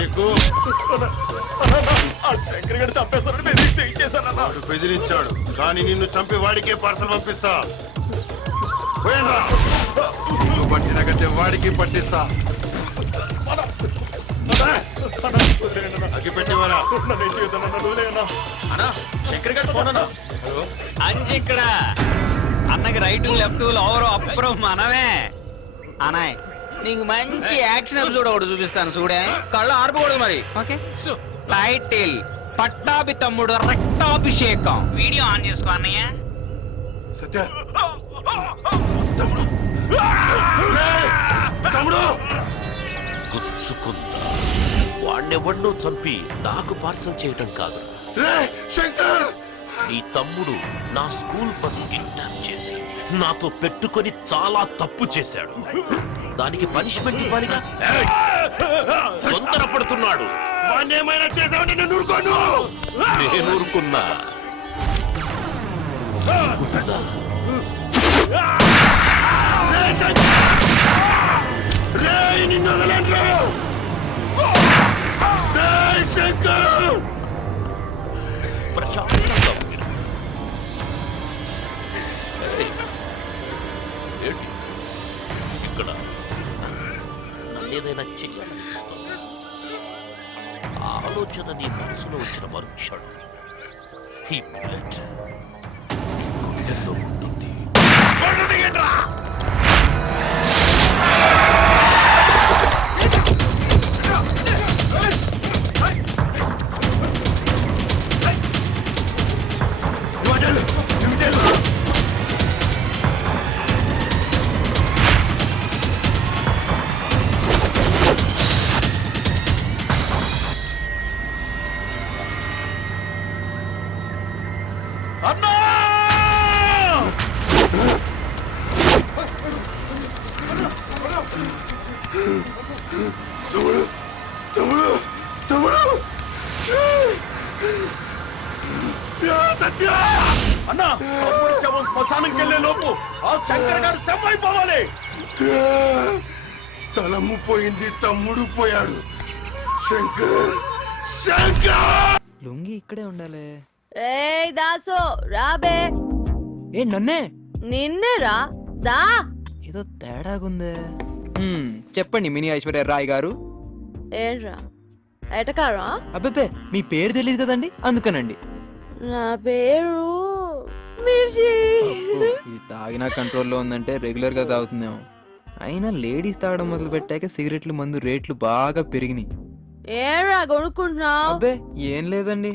నీకు శంకర్ గారు చంపేస్తారని వాడు బెదిరించాడు కానీ నిన్ను చంపి వాడికే పార్సల్ పంపిస్తా నువ్వు పట్టిన గంటే వాడికి పట్టిస్తా అగ్గి పెట్టివరా శంకర్ గారు ఫోన్ అన్నా అంజి ఇక్కడ అన్నకి రైట్ లెఫ్ట్ ఓవర్ అప్పురం మనమే అనాయ్ నీకు మంచి యాక్షన్ ఎపిసోడ్ ఒకటి చూపిస్తాను చూడే కళ్ళు ఆర్పకూడదు మరి ఓకే టైటిల్ పట్టాభి తమ్ముడు రక్తాభిషేకం వీడియో ఆన్ చేసుకో అన్నయ్య సత్య తమ్ముడు గుచ్చుకుందా వాణ్ణెవడ్నో చంపి నాకు పార్సల్ చేయటం కాదు శంకర్ నీ తమ్ముడు నా స్కూల్ బస్ కిడ్నాప్ చేసి నాతో పెట్టుకొని చాలా తప్పు చేశాడు దానికి పనిష్మెంట్ ఇవ్వాలిగా తొందరపడుతున్నాడు వాణ్ణేమైనా చేసావని నేను ఊరుకోను నేను ఊరుకున్నా నిన్ను వదలండ్రు. శంకర్ ప్రశాంతంగా ఉంది. ఏంటి ఇక్కడ నన్నేదైనా చెయ్యాలనిపిస్తుంది ఆలోచన నీ మనసులో వచ్చిన మరుక్షణం ఈ బుల్లెట్ గుండెల్లో ఉంటుంది. అన్నా శవం శ్మశానంకి వెళ్ళే లోపు ఆ శంకర్ గారు శవమైపోవాలి. స్థలము పోయింది తమ్ముడు పోయాడు శంకర్ శంకర్ లుంగి ఇక్కడే ఉండాలి. ఏయ్ దాసు రాబే. ఏ నన్నే నిన్నే రా దా. ఏదో తేడాగుందే. చెప్పండి మినీ ఐశ్వర్య రాయ్ గారు. ఏంట్రా ఎటకారా? అబ్బే మీ పేరు తెలియదు కదండి అందుకనండి. నా పేరు మిర్చి. ఇది తాగినా కంట్రోల్లో ఉందంటే రెగ్యులర్ గా తాగుతుందేమో. అయినా లేడీస్ తాగడం మొదలు పెట్టాక సిగరెట్లు మందు రేట్లు బాగా పెరిగినాయి. ఏరా కొనుక్కుంటున్నావు? అబ్బే ఏం లేదండి.